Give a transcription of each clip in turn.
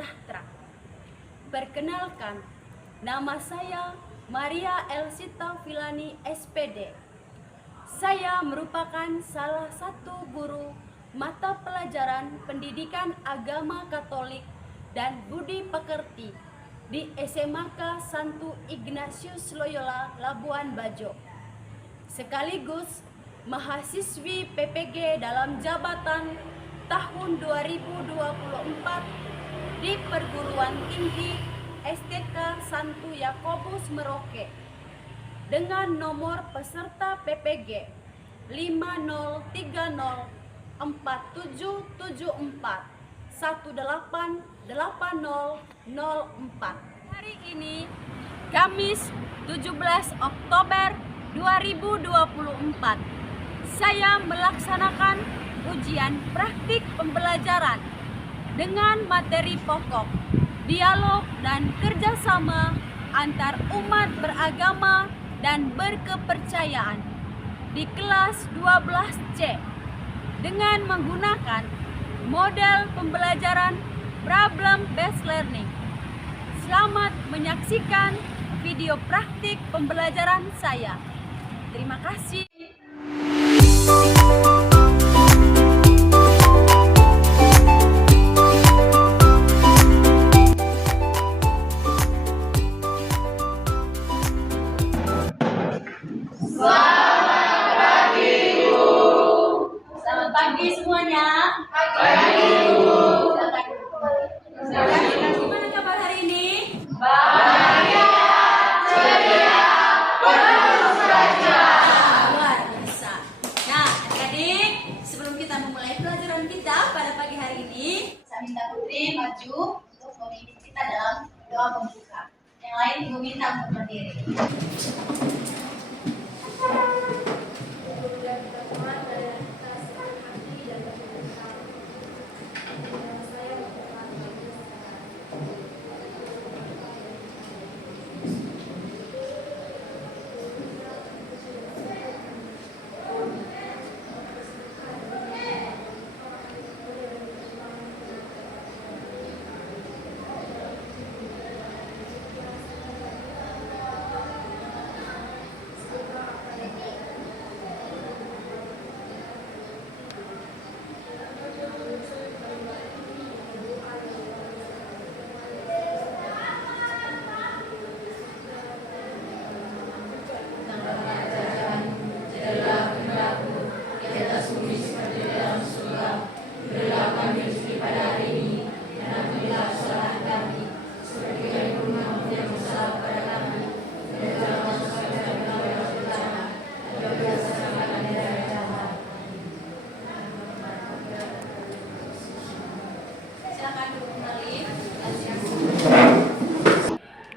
sejahtera. Perkenalkan, nama saya Maria Elsita Filani SPD. Saya merupakan salah satu guru mata pelajaran Pendidikan Agama Katolik dan Budi Pekerti di SMK Santo Ignatius Loyola Labuan Bajo. Sekaligus mahasiswi PPG dalam jabatan tahun 2024 di Perguruan Tinggi STK Santo Yakobus Merauke dengan nomor peserta PPG 503047418804. Hari ini Kamis 17 Oktober 2024 saya melaksanakan ujian praktik pembelajaran dengan materi pokok dialog dan kerjasama antar umat beragama dan berkepercayaan di kelas 12C dengan menggunakan model pembelajaran problem based learning. Selamat menyaksikan video praktik pembelajaran saya. Terima kasih. Selamat pagi semuanya. Pagi, Bu. Gimana kabar hari ini? Bahagia, ceria, penuh sukacita. Luar biasa. Nah, adik-adik, sebelum kita memulai pelajaran kita pada pagi hari ini, saya minta Putri maju untuk memimpin kita dalam doa pembuka. Yang lain Ibu minta untuk berdiri.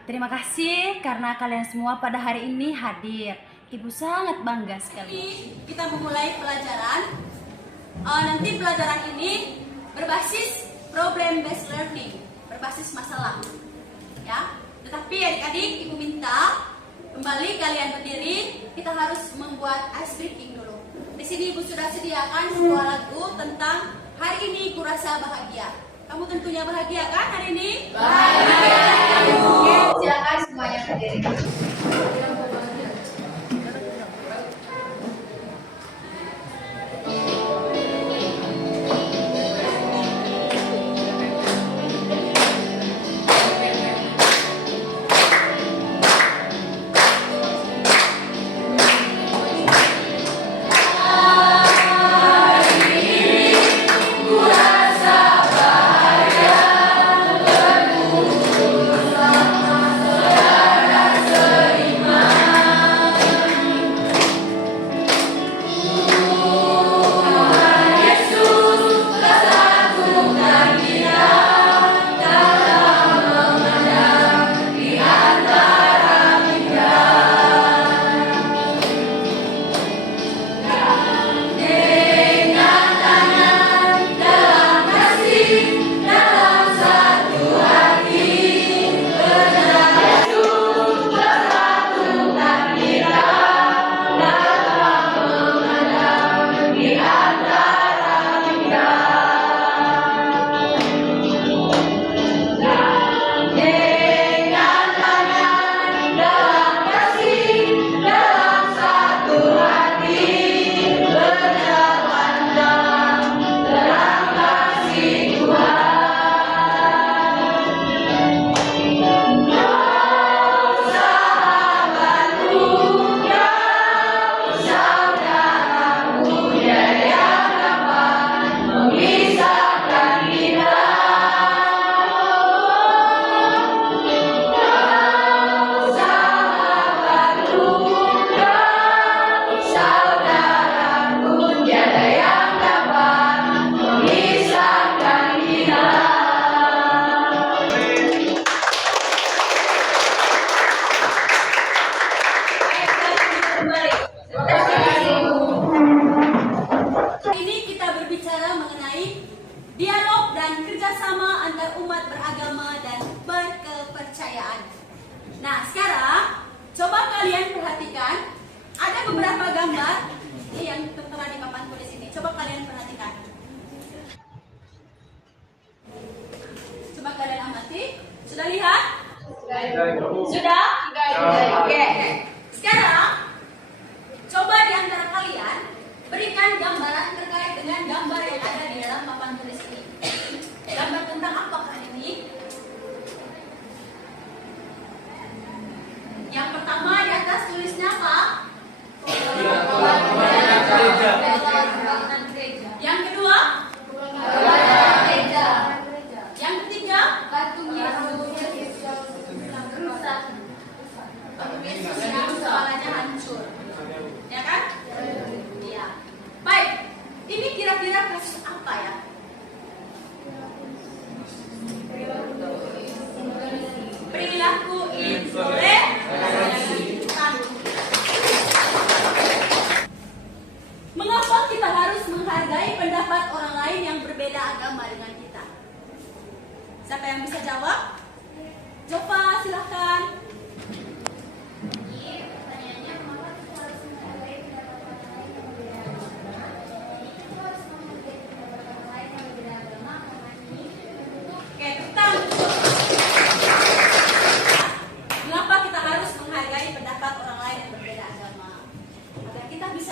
Terima kasih karena kalian semua pada hari ini hadir. Ibu sangat bangga sekali. Kita memulai pelajaran. Nanti pelajaran ini berbasis problem based learning, berbasis masalah. Ya. Tetapi adik-adik, Ibu minta kembali kalian berdiri. Kita harus membuat ice breaking dulu. Di sini Ibu sudah sediakan sebuah lagu tentang hari ini kurasa bahagia. Kamu tentunya bahagia kan hari ini? Bahagia. Oke, silakan semuanya berdiri. Kurasa bahagia. Nah, sekarang coba kalian perhatikan, ada beberapa gambar yang tertera di papan tulis ini. Coba kalian perhatikan. Coba kalian amati. Sudah lihat? Sudah? Oke. Sekarang coba di antara kalian berikan gambaran terkait dengan gambar yang ada di dalam papan tulis ini. Gambar tentang apakah ini? Yang pertama di atas tulisnya apa? Yang kedua? Yang ketiga? Yesus yang kepalanya hancur. Ya kan? Iya. Baik. Ini kira-kira kasus apa ya? Perilaku intoleransi. Mengapa kita harus menghargai pendapat orang lain yang berbeda agama dengan kita? Siapa yang bisa jawab? Jova, silahkan.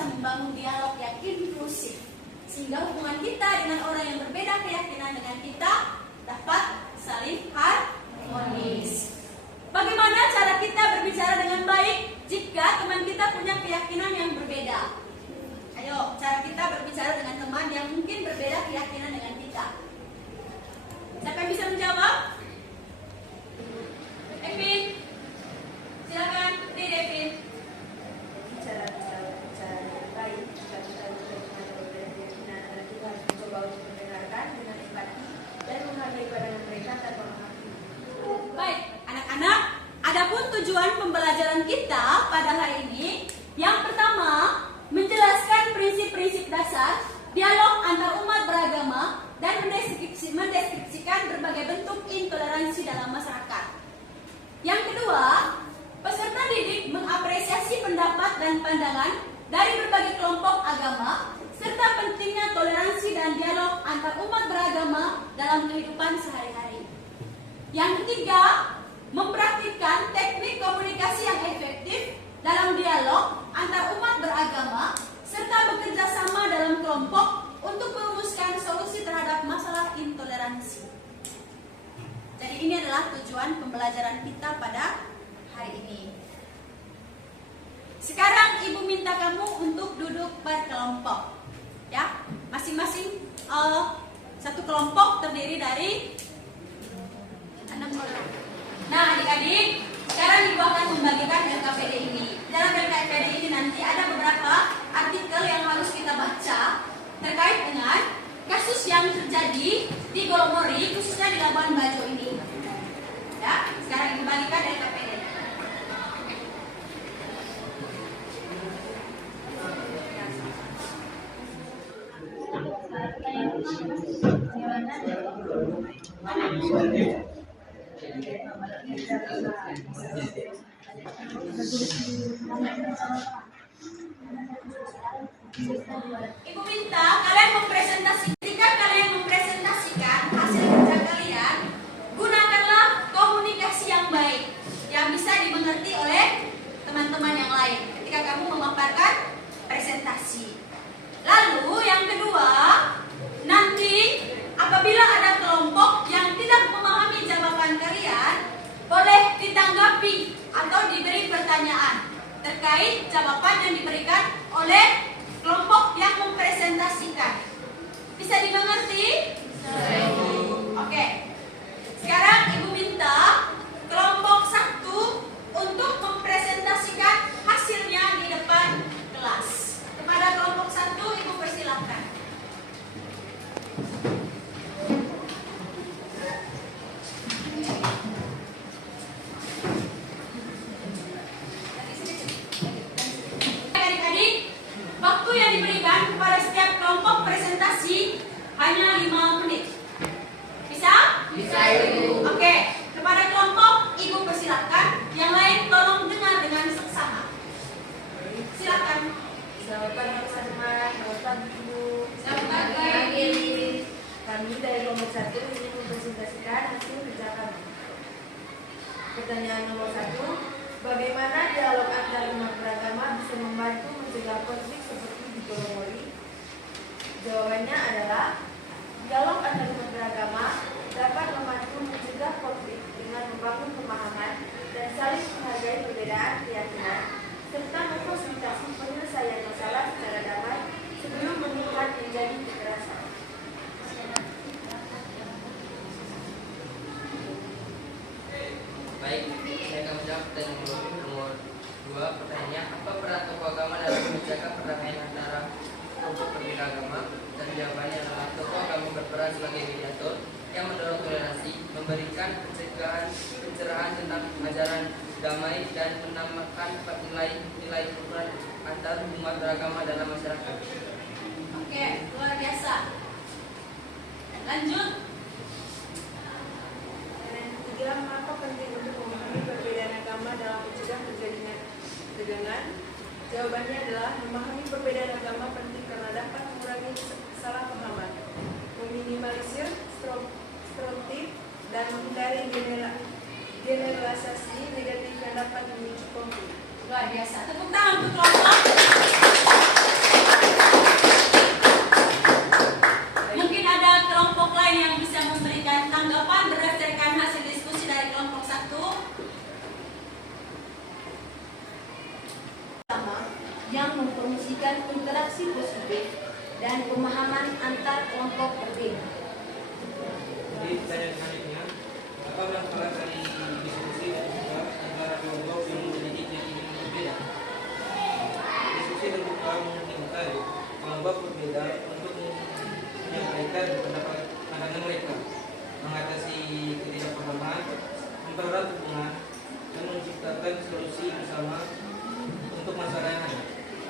Membangun dialog yang inklusif sehingga hubungan kita dengan orang yang berbeda keyakinan dengan kita dapat saling harmonis. Bagaimana cara kita berbicara dengan baik jika teman kita punya keyakinan yang berbeda? Ayo, cara kita berbicara dengan teman yang mungkin berbeda keyakinan dengan kita. Siapa yang bisa menjawab? Evin, silakan. Evin. Baik, anak-anak, adapun tujuan pembelajaran kita pada hari ini, yang pertama, menjelaskan prinsip-prinsip dasar dialog antar umat beragama dan mendeskripsikan berbagai bentuk intoleransi dalam masyarakat. Yang kedua, peserta didik mengapresiasi pendapat dan pandangan dari berbagai kelompok agama serta pentingnya toleransi dan dialog antar umat beragama dalam kehidupan sehari-hari. Yang ketiga, mempraktikkan teknik komunikasi yang efektif dalam dialog antar umat beragama serta bekerja sama dalam kelompok untuk merumuskan solusi terhadap masalah intoleransi. Jadi ini adalah tujuan pembelajaran kita pada hari ini. Sekarang ibu minta kamu untuk duduk berkelompok. Ya, masing-masing satu kelompok terdiri dari 6 orang. Nah, adik-adik, sekarang ibu akan membagikan LKPD ini. Dalam LKPD ini nanti ada beberapa artikel yang harus kita baca terkait dengan kasus yang terjadi di Golomori, khususnya di Labuan Bajo ini. Ya, sekarang ibu bagikan LKPD. Ibu minta kalian mempresentasikan hasil kerja kalian, gunakanlah komunikasi yang baik yang bisa dimengerti oleh teman-teman yang lain ketika kamu memaparkan presentasi. Lalu yang kedua, nanti apabila ada kelompok yang tidak memahami jawaban kalian, boleh ditanggapi atau diberi pertanyaan terkait jawaban yang diberikan oleh kelompok yang Pertanyaan nomor 1, bagaimana dialog antar umat beragama bisa membantu mencegah konflik seperti di Golongori? Jawabannya adalah dialog antar umat beragama dapat membantu mencegah konflik dengan membangun pemahaman dan saling menghargai perbedaan keyakinan serta memfasilitasi penyelesaian masalah secara damai sebelum meningkat menjadi kekerasan. Baik, saya akan menjawab pertanyaan nomor 2. Pertanyaannya, apa peran tokoh agama dalam menjaga perdamaian antara kelompok berbeda agama? Dan jawabannya adalah tokoh agama berperan sebagai mediator yang mendorong toleransi, memberikan pencerahan tentang ajaran damai dan menambahkan nilai kerukunan antar umat beragama dalam masyarakat. Oke, luar biasa. Lanjut. Mengapa penting untuk memahami perbedaan agama dalam mencegah terjadinya ketegangan? Jawabannya adalah memahami perbedaan agama penting karena dapat mengurangi kesalahpahaman, meminimalisir stereotip, dan menghindari generalisasi negatif yang dapat memicu konflik. Luar biasa. Tepuk tangan untuk kelompok. Mungkin ada kelompok lain yang bisa memberikan tanggapan berdasarkan hasil diskusi dari kelompok 1. Yang mempromosikan interaksi positif dan pemahaman antar kelompok berbeda. Jadi pertanyaan selanjutnya, apa manfaat dari diskusi antara kelompok yang memiliki keyakinan berbeda? Diskusi terbuka memungkinkan kelompok berbeda untuk menyampaikan pandangan mereka, mengatasi ketidakpahaman, mempererat hubungan, dan menciptakan solusi bersama untuk masalah yang ada.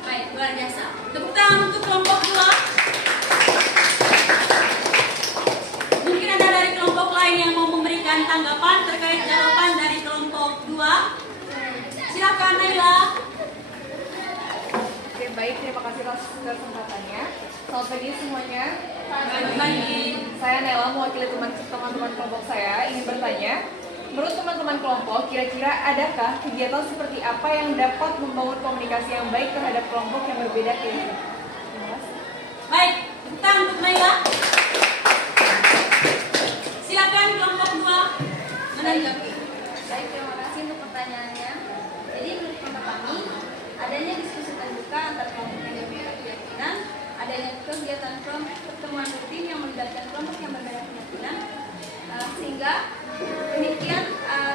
Baik, luar biasa. Tepuk tangan untuk kelompok 2. Mungkin ada dari kelompok lain yang mau memberikan tanggapan terkait jawaban dari kelompok 2. Silakan Naila. Oke, baik, terima kasih atas kesempatannya. Selamat pagi semuanya. Selamat pagi. Saya Nela, mewakili teman-teman kelompok saya, ingin bertanya, menurut teman-teman kelompok, kira-kira adakah kegiatan seperti apa yang dapat membangun komunikasi yang baik terhadap kelompok yang berbeda keyakinan? Terima kasih. Baik, tepuk tangan untuk Naila. Silakan kelompok 2 menanggapi. Baik, terima kasih untuk pertanyaannya. Jadi menurut pendapat kami, adanya diskusi terbuka antar kelompok yang berbeda keyakinan, adanya kegiatan pertemuan rutin yang melibatkan kelompok yang berbeda keyakinan, sehingga demikian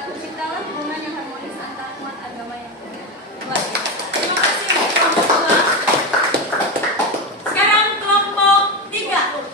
terciptalah hubungan yang harmonis antar umat agama yang berbeda. Luar biasa. Terima kasih untuk kelompok 2. Sekarang kelompok 3.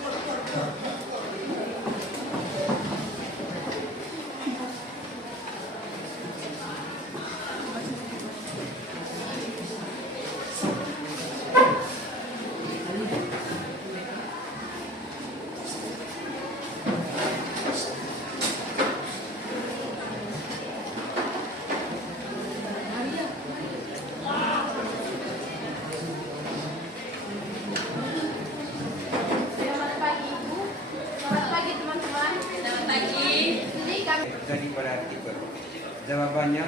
Selamat pagi Ibu, selamat pagi teman-teman. Selamat pagi. Jadi kami terjadi pada artikel. Jawabannya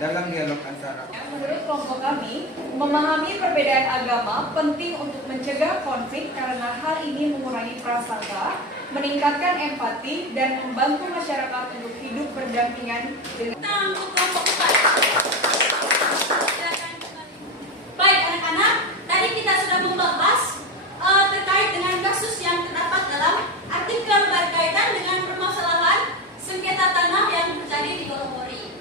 dalam dialog antara Menurut kelompok kami, memahami perbedaan agama penting untuk mencegah konflik karena hal ini mengurangi prasangka, meningkatkan empati, dan membantu masyarakat untuk hidup berdampingan dengan Tangan untuk kelompok 4. Silakan kembali. Baik anak-anak, tadi kita sudah membahas terkait dengan kasus yang terdapat dalam artikel berkaitan dengan permasalahan sengketa tanah yang terjadi di Golongori.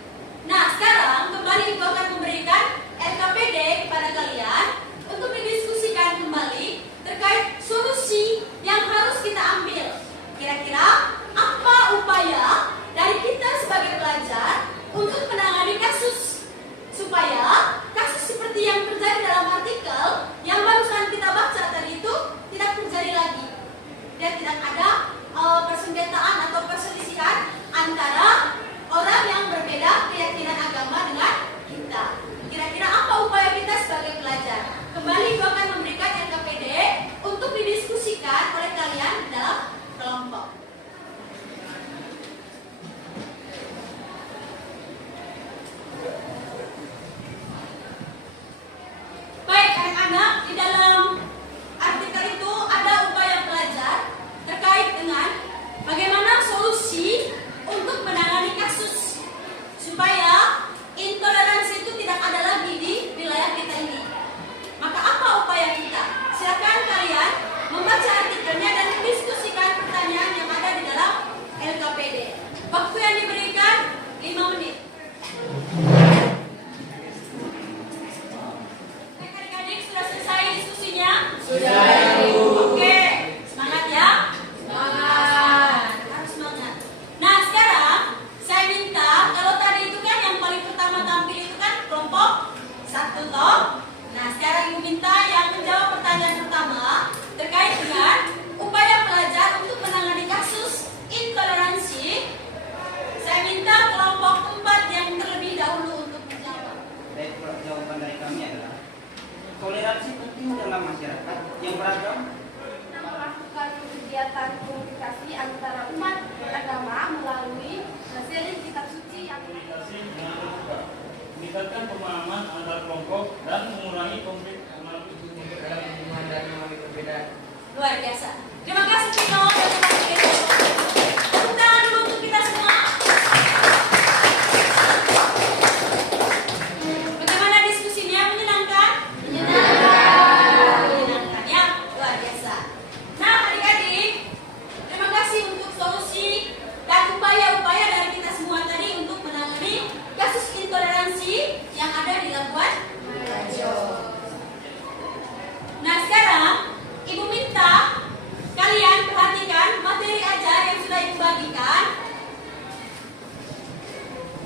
Nah, sekarang kembali Ibu akan memberikan LKPD kepada kalian untuk didiskusikan kembali terkait solusi yang harus kita ambil. Kira-kira apa upaya dari kita sebagai pelajar untuk menangani kasus posisimu dalam masyarakat yang beragam? Melakukan kegiatan komunikasi antara umat beragama melalui seri kitab suci yang komunikasi dengan terbuka, meningkatkan pemahaman antar kelompok dan mengurangi konflik melalui dalam hubungan dan memahami perbedaan. Luar biasa. Terima kasih Tino dan terima kasih. Tepuk tangan dulu untuk kita semua. Bagaimana diskusinya? Menyenangkan? Menyenangkan ya, luar biasa. Nah adik-adik, terima kasih untuk solusi dan upaya-upaya dari kita semua tadi untuk menangani kasus intoleransi yang ada di Labuan Bajo. Nah sekarang Ibu minta kalian perhatikan materi ajar yang sudah Ibu bagikan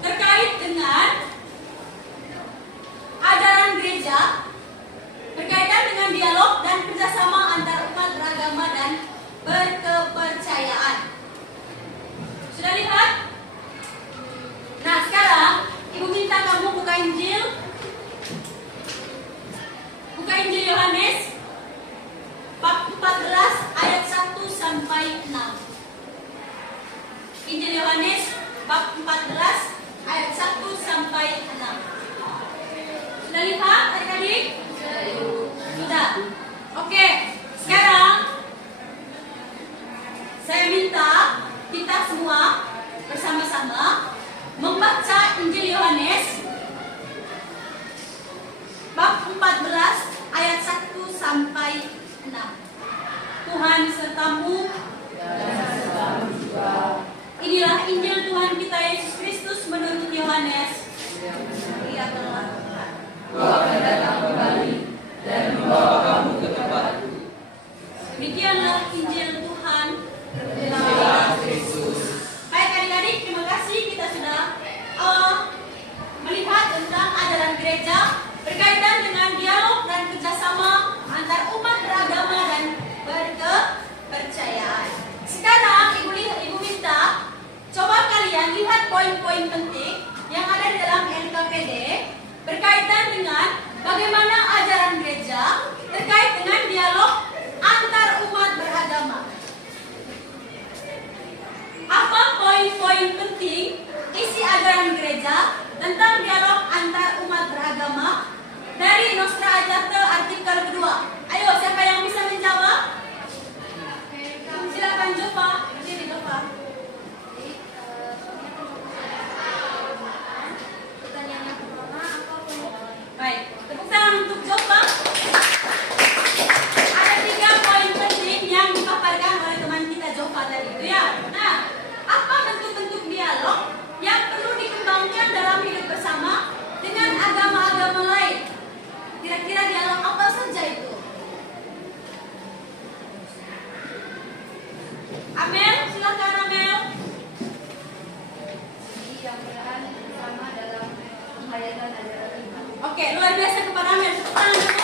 terkait dengan ajaran gereja berkaitan dengan dialog dan kerjasama antar umat beragama dan berkepercayaan. Sudah lihat? Nah sekarang Ibu minta kamu buka Injil Yohanes bab 14 ayat 1 sampai 6. Injil Yohanes bab 14 ayat 1 sampai 6. Sudah lihat adik-adik? Sudah. Oke, sekarang saya minta kita semua bersama-sama membaca Injil Yohanes bab 14 ayat 1 sampai 6. Tuhan sertamu. Inilah Injil Tuhan kita Yesus Kristus menurut Yohanes. Ia telah akan datang kembali dan membawa kamu ke tempatku. Demikianlah Injil Tuhan. Kristus. Baik adik-adik, terima kasih kita sudah melihat tentang ajaran gereja berkaitan dengan dialog dan kerjasama antar umat beragama dan berkepercayaan. Sekarang Ibu minta coba kalian lihat poin-poin penting yang ada di dalam NKPD berkaitan dengan bagaimana ajaran gereja terkait dengan dialog antar umat beragama. Apa poin-poin penting isi ajaran gereja tentang dialog antar umat beragama dari Nostra Aetate artikel kedua? Ayo, siapa yang bisa menjawab? Silakan Jova. Sini Jova. pertanyaan yang pertama apa poin? Baik, tepuk tangan untuk Jova. Ada 3 poin penting yang dipaparkan oleh teman kita Jova tadi itu ya. Nah, apa bentuk-bentuk dialog yang perlu dikembangkan dalam hidup bersama dengan agama-agama lain? Kira-kira dialog apa saja itu? Amel, silakan Amel. Yang berperan sama dalam menghayatkan ajaran iman. Oke, luar biasa kepada Amel. Tepuk tangan dulu.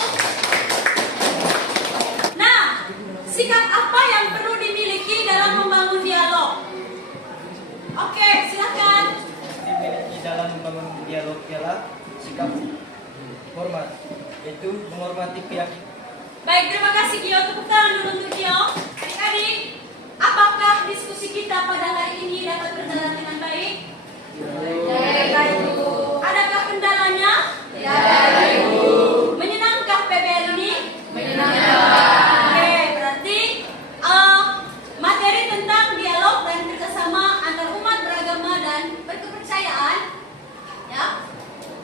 Nah, sikap apa yang perlu dimiliki dalam membangun dialog? Oke, silakan. Dimiliki dalam membangun dialog ialah sikap hormat, yaitu menghormati pihak. Baik, terima kasih Gio. Tepuk tangan dulu untuk Gio. Adik-adik, apakah diskusi kita pada hari ini dapat berjalan dengan baik? Adakah kendalanya? Menyenangkah PBL ini? Oke, berarti materi tentang dialog dan kerjasama antar umat beragama dan berkepercayaan ya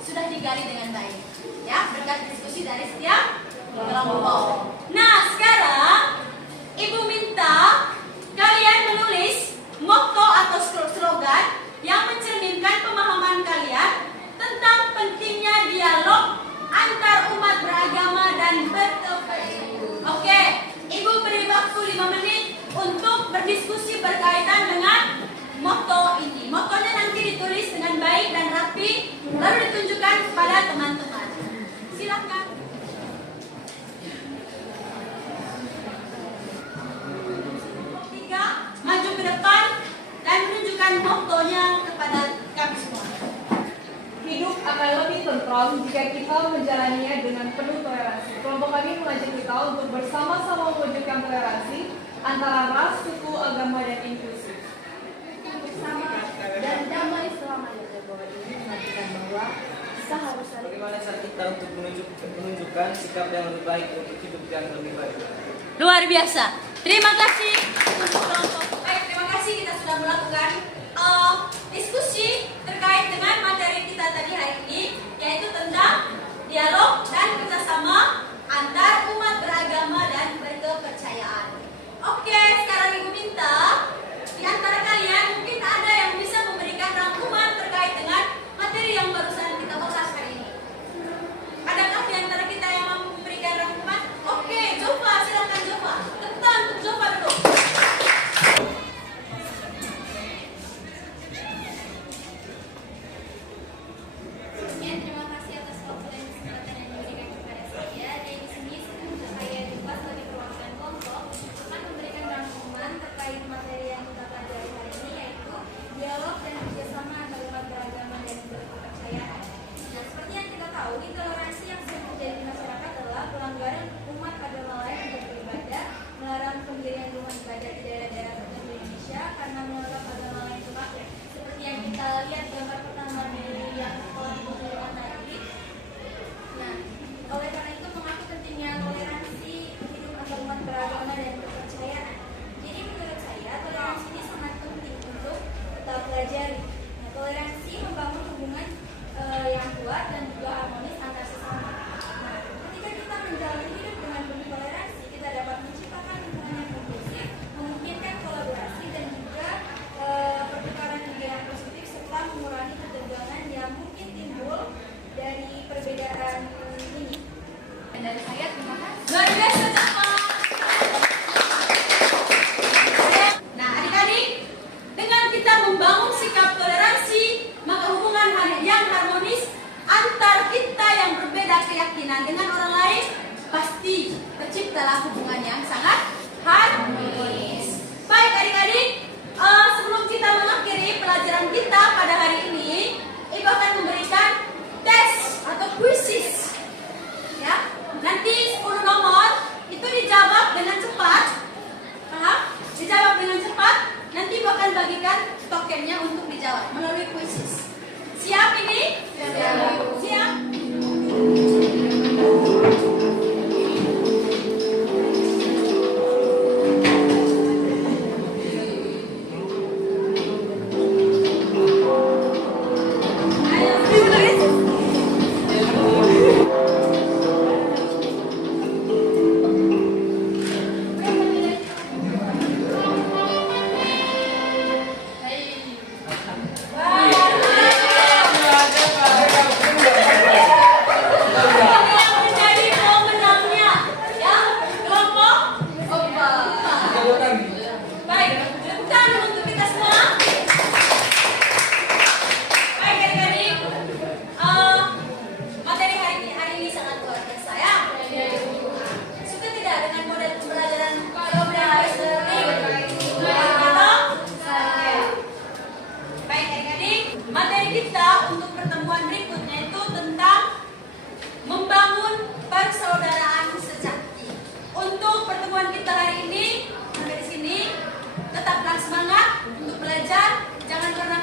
sudah digali dengan baik ya berkat diskusi dari setiap kelompok. Nah sekarang Ibu minta kalian menulis motto atau slogan yang mencerminkan pemahaman kalian tentang pentingnya dialog antar umat beragama dan berkepercayaan. Oke, Ibu beri waktu 5 menit untuk berdiskusi berkaitan dengan motto ini. Mottonya nanti ditulis dengan baik dan rapi, lalu ditunjukkan kepada teman-teman. Silakan. tentram jika kita menjalaninya dengan penuh toleransi. Kelompok kami mengajak kita untuk bersama-sama mewujudkan toleransi antara ras, suku, agama, dan inklusif. Bersama dan damai selamanya. Bahwa ini mengajarkan bahwa kita harus saling. Bagaimana saat kita untuk menunjukkan sikap yang lebih baik untuk hidup yang lebih baik. Luar biasa. Terima kasih untuk kelompok. Baik, terima kasih kita sudah melakukan diskusi terkait dengan materi kita tadi hari ini, yaitu tentang dialog dan kerjasama antar umat beragama dan berkepercayaan. Oke, sekarang Ibu minta di antara kalian mungkin ada yang bisa memberikan rangkuman terkait dengan materi yang barusan kita bahas hari ini. Adakah di antara kita yang mampu memberikan rangkuman? Oke, Jova, silakan Jova. Tentang untuk Jova dulu. Ya, terima kasih atas waktu dan kesempatan yang diberikan kepada saya. Dan di sini saya juga sebagai perwakilan kelompok akan memberikan rangkuman terkait materi yang kita pelajari hari ini, yaitu dialog dan kerjasama antar umat beragama dan berkepercayaan. Nah, seperti yang kita tahu, intoleransi yang sering terjadi di masyarakat adalah pelanggaran umat agama lain untuk beribadah, melarang pendirian rumah ibadah di daerah-daerah tertentu di Indonesia karena menganggap agama lain itu kafir. Seperti yang kita lihat gambar pertama yang telah ditunjukkan tadi. Nah, oleh karena itu mengaku pentingnya toleransi hidup antar umat beragama dan kepercayaan. Jadi menurut saya toleransi ini sangat penting untuk kita pelajari. Nah, toleransi membangun hubungan yang kuat dan juga harmonis antar sesama. Nah, ketika kita menjalani hidup dengan penuh toleransi, kita dapat menciptakan lingkungan yang kondusif, memungkinkan kolaborasi dan juga pertukaran ide yang positif serta mengurangi ketegangan yang mungkin timbul dari perbedaan ini. Dan dari saya terima kasih. Luar biasa, Jova. Nah, adik-adik, dengan kita membangun sikap toleransi, maka hubungan yang harmonis antar kita yang berbeda keyakinan dengan orang lain pasti terciptalah hubungan yang sangat harmonis. Baik adik-adik, sebelum kita mengakhiri pelajaran kita pada hari ini, Ibu akan memberikan tes atau kuisis. Ya, nanti 10 nomor itu dijawab dengan cepat. Paham? Dijawab dengan cepat. Nanti Ibu akan bagikan tokennya untuk dijawab melalui kuisis. Siap ini? Siap. Ayo, ditulis. Yang menjadi pemenangnya, ya, kelompok Opa. Baik, tepuk tangan untuk kita semua. Baik adik-adik, materi hari ini sangat luar biasa ya. Suka tidak dengan model pembelajaran organized learning? Atau? Baik adik-adik, materi kita untuk pertemuan berikutnya itu tentang membangun persaudaraan sejati. Untuk pertemuan kita hari ini sampai di sini, tetaplah semangat untuk belajar, jangan pernah